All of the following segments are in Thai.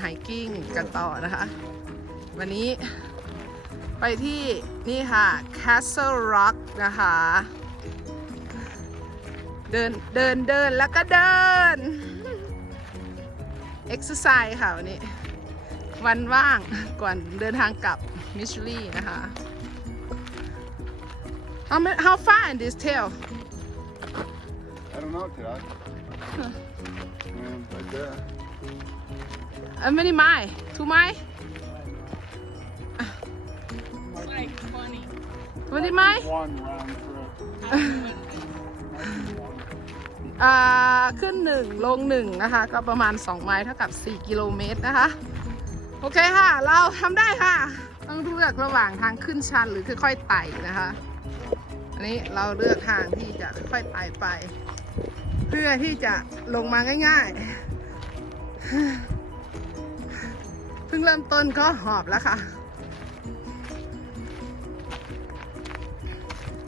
ไฮกิ้งกันต่อนะคะ วันนี้ไปที่นี่ค่ะ Castle Rock นะคะ เดินเดินเดินแล้วก็เดินเอ็กซ์ไซส์ค่ะวันนี้ วันว่างก่อนเดินทางกลับมิสซูรีนะคะ How, ma- how far in this tail? I don't know, kid. I, um, right there. How many mile? Two mile? like funny. How many mile? One round trip. อ่าขึ้นหนึ่งลงหนึ่งนะคะ ก็ประมาณ 2 ไมล์เท่ากับ 4 กิโลเมตรนะคะ โอเคค่ะ เราทำได้ค่ะ ต้องเลือกระหว่างทางขึ้นชันหรือค่อยๆไต่นะคะ อันนี้เราเลือกทางที่จะค่อยๆไต่ไป เพื่อที่จะลงมาง่าย ๆ เพิ่งเริ่มต้นก็หอบแล้วค่ะ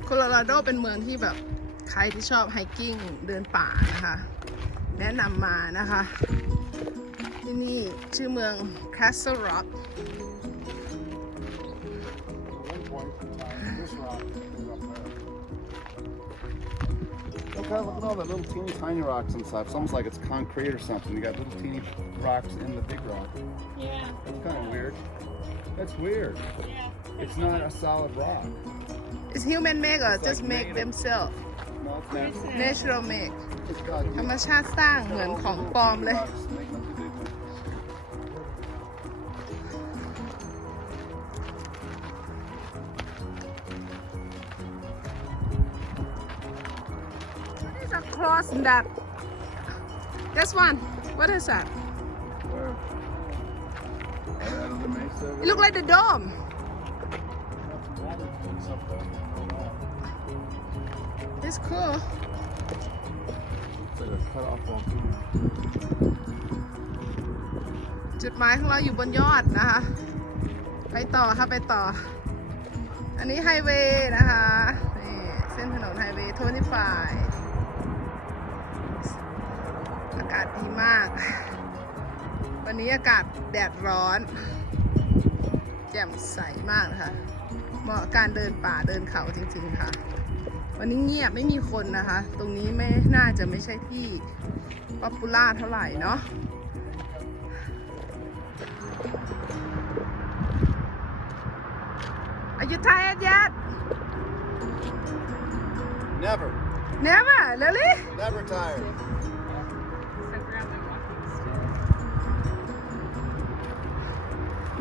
โคโลราโดเป็นเมืองที่แบบใครที่ชอบไฮกิ้งเดินป่านะคะ แนะนำมานะคะ ที่นี่ชื่อเมือง Castle Rock Look at, look at all the little teeny tiny rocks and stuff. It's almost like it's concrete or something. You got little teeny rocks in the big rock. Yeah, That's kind of weird. That's weird. yeah. It's not a solid rock. is human make or It's just like make made of- themselves No, it's natural. natural make It's got ธรรมชาติสร้างเหมือนของปลอมเลย wasn't that. This one. What is that? Where? Out of the mesa? It look like the dome. It's cool. It's like a cut off volcano. จุดหมายของเราอยู่บนยอดนะคะ ไปต่อค่ะไปต่อ อันนี้ไฮเวย์นะคะ นี่เส้นถนนไฮเวย์25 ดีมาก วันนี้อากาศแดดร้อน แจ่มใสมากนะคะ เหมาะกับการเดินป่าเดินเขาจริงๆค่ะ วันนี้เงียบไม่มีคนนะคะ ตรงนี้ไม่น่าจะไม่ใช่ที่ป๊อปปูล่าเท่าไหร่เนาะ Are you tired yet? Never, Never, really? never tired.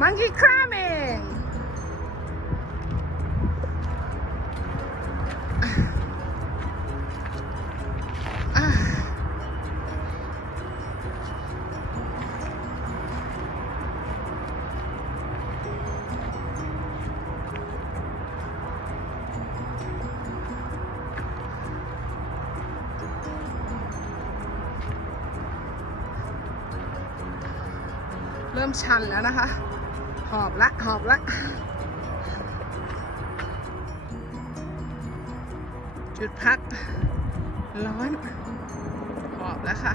Monkey climbing. เริ่มชันแล้วนะคะ หอบละ หอบละจุดพัก ร้อน หอบแล้วค่ะ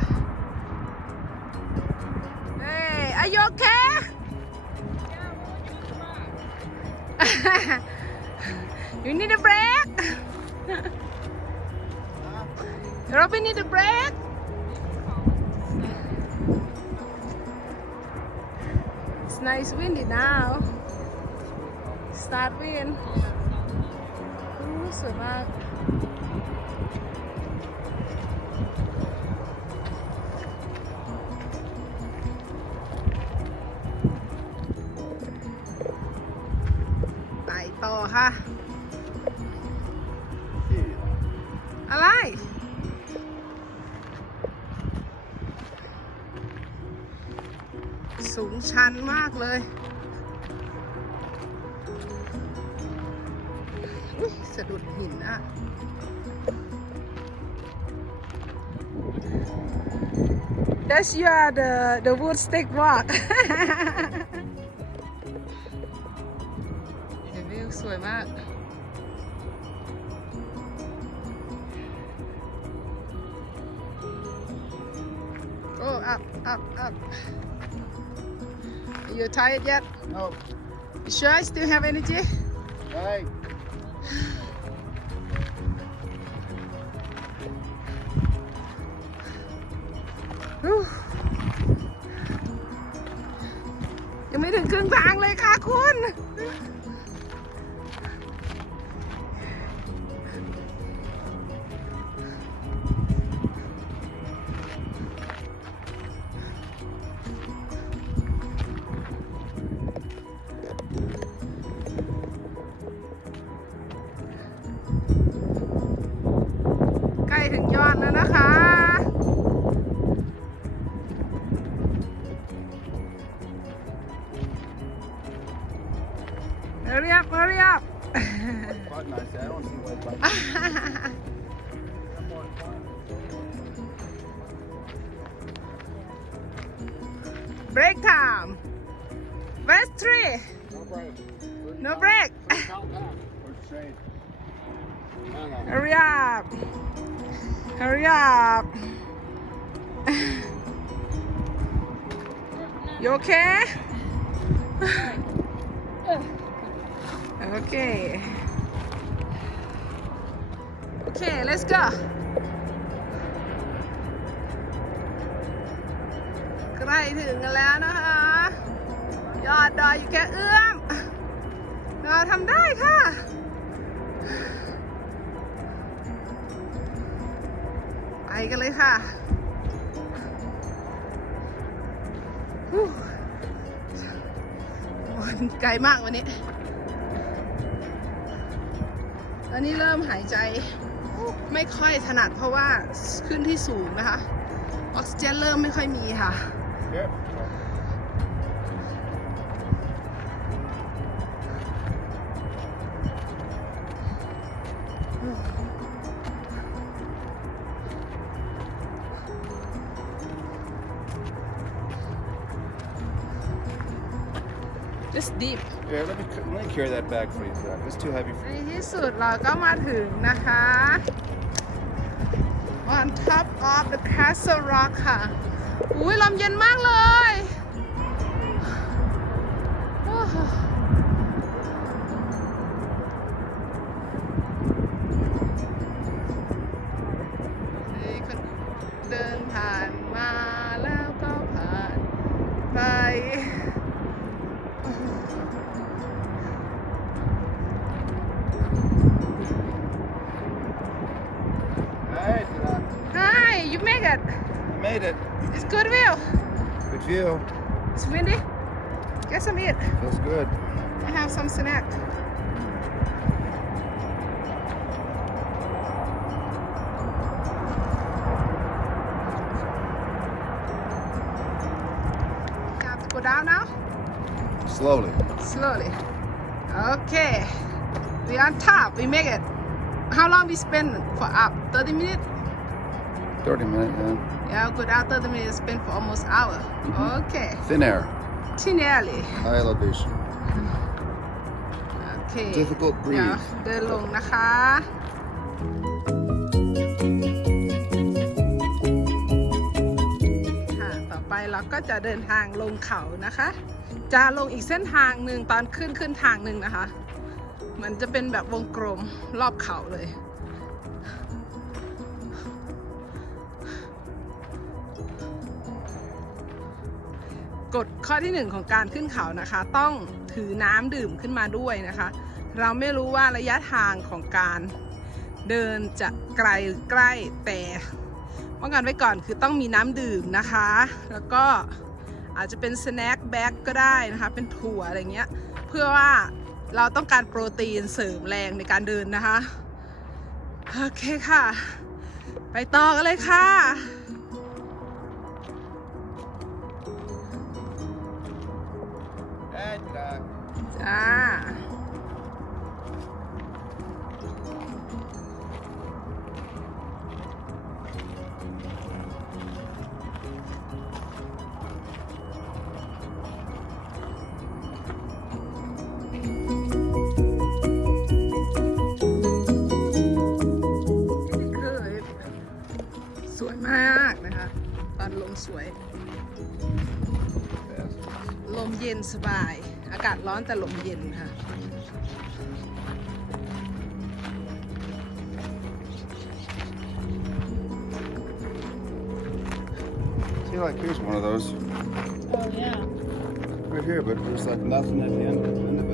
เฮ้ยอายุแค่อยู่นี่เด a break เราไปนี่เด a break It's nice windy now. Start wind. อู้สวยมาก ไปต่อค่ะ ชันมากเลยสะดุดหินอะเดชย the the wood stick walk เห็นวิวสวยมากโอ้อัพอัพอัพ you tired yet No. you sure I still have energy Hey. Whew. ยังไม่ถึงครึ่งทางเลยค่ะคุณ ถึงยอดแล้วนะคะ Hurry up, hurry up. Button, I say. I don't see what button. break time. Where's three? No break. No break. Count back. Where's Shane? No, no. Hurry up. Hurry up. You okay? okay. Okay, let's go. ใกล้ถึงกันแล้วนะคะ ยอดดอยอยู่แค่เอื้อม เราทำได้ค่ะ กันเลยค่ะวันไกลมากวันนี้ตอนนี้เริ่มหายใจไม่ค่อยถนัดเพราะว่าขึ้นที่สูงนะคะ ออกซิเจนเริ่มไม่ค่อยมีค่ะ Yep. Just deep Yeah, let me let me carry that bag for you, Zach. It's too heavy ใน for you. ที่สุดเราก็มาถึงนะคะ on top of the castle rock ค่ะ อุ้ยลมเย็นมากเลย It's windy. Get some it. Feels good. I have some snack. Have to go down now? Slowly. Slowly. Okay. We on top. We make it. How long we spend for up? 30 minutes? 30 minutes, yeah. Yeah, go down 30 minutes, spend for almost hour. Okay. Thin air. Too early. High elevation. โอเค Difficult เดี๋ยว breathe. เดินลงนะคะ ค่ะ ต่อไปเราก็จะเดินทางลงเขานะคะ จะลงอีกเส้นทางหนึ่งตอนขึ้นขึ้นทางหนึ่งนะคะ มันจะเป็นแบบวงกลมรอบเขาเลย กฎข้อที่หนึ่งของการขึ้นเขานะคะ ต้องถือน้ำดื่มขึ้นมาด้วยนะคะ เราไม่รู้ว่าระยะทางของการเดินจะไกลหรือใกล้แต่ป้องกันไว้ก่อนคือต้องมีน้ำดื่มนะคะ แล้วก็อาจจะเป็นสแน็คแบ็กก็ได้นะคะ เป็นถั่วอะไรเงี้ยเพื่อว่าเราต้องการโปรตีนเสริมแรงในการเดินนะคะ โอเคค่ะ ไปต่อกันเลยค่ะ จ้าสวยมากนะคะ ตอนลงสวย Fast. ลมเย็นสบายอากาศร้อนแต่ลมเย็นค่ะ See, like here's one of those Oh yeah. right here, but there's like nothing at the end,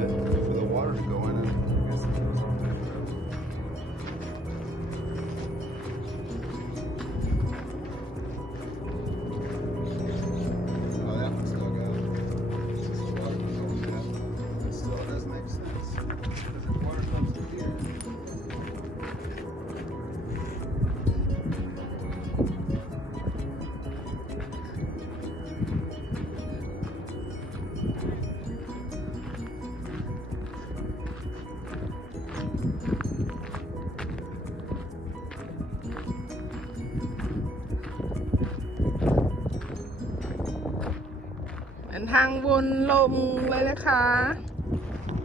เป็นทางวนลงเลยนะคะ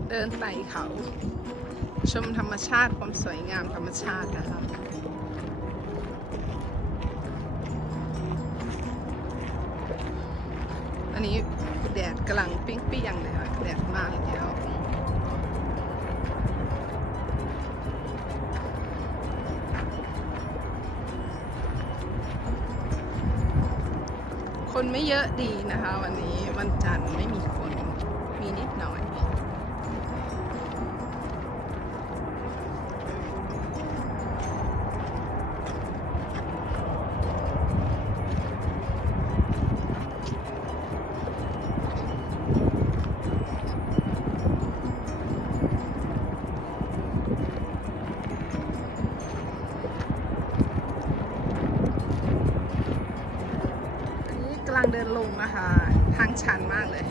เดินไต่เขา ชมธรรมชาติความสวยงามธรรมชาตินะคะอันนี้แดดกำลังเปรี้ยงๆเลยค่ะแดดมากเลย คนไม่เยอะดีนะคะ วันนี้วันจันทร์ไม่มีคน คะทางชันมากเลย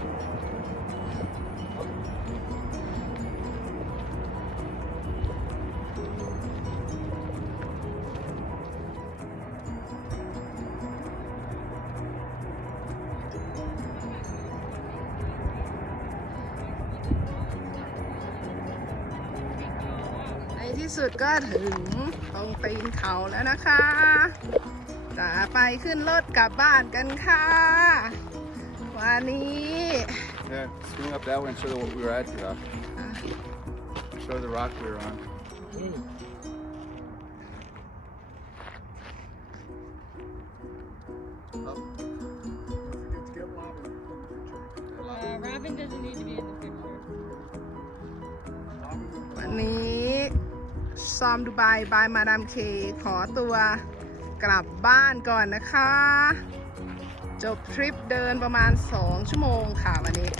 ในที่สุดก็ถึงตรงตีนเขาแล้วนะคะจะไปขึ้นรถกลับบ้านกันค่ะ วันนี้ Yeah, swing up that way and show them what we were at, Josh. อะ Show the rock we were on. Uh, Robin doesn't need to be in the picture. วันนี้ซอมดูไบบายมาดามเคขอตัวกลับบ้านก่อนนะคะ จบทริปเดินประมาณ 2 ชั่วโมงค่ะวันนี้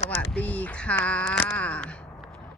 สวัสดีค่ะ